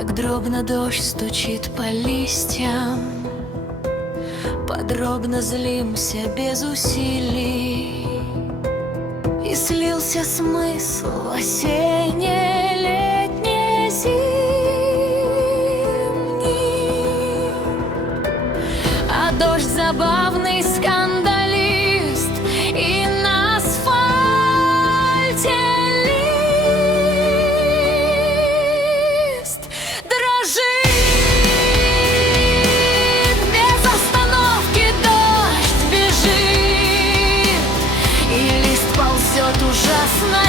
Как дробно дождь стучит по листьям, подробно злимся без усилий, и слился смысл в осенне-летне-зимний. А дождь забавный скандалист, и на асфальте лист дрожит. Без остановки дождь бежит, и лист ползет ужасно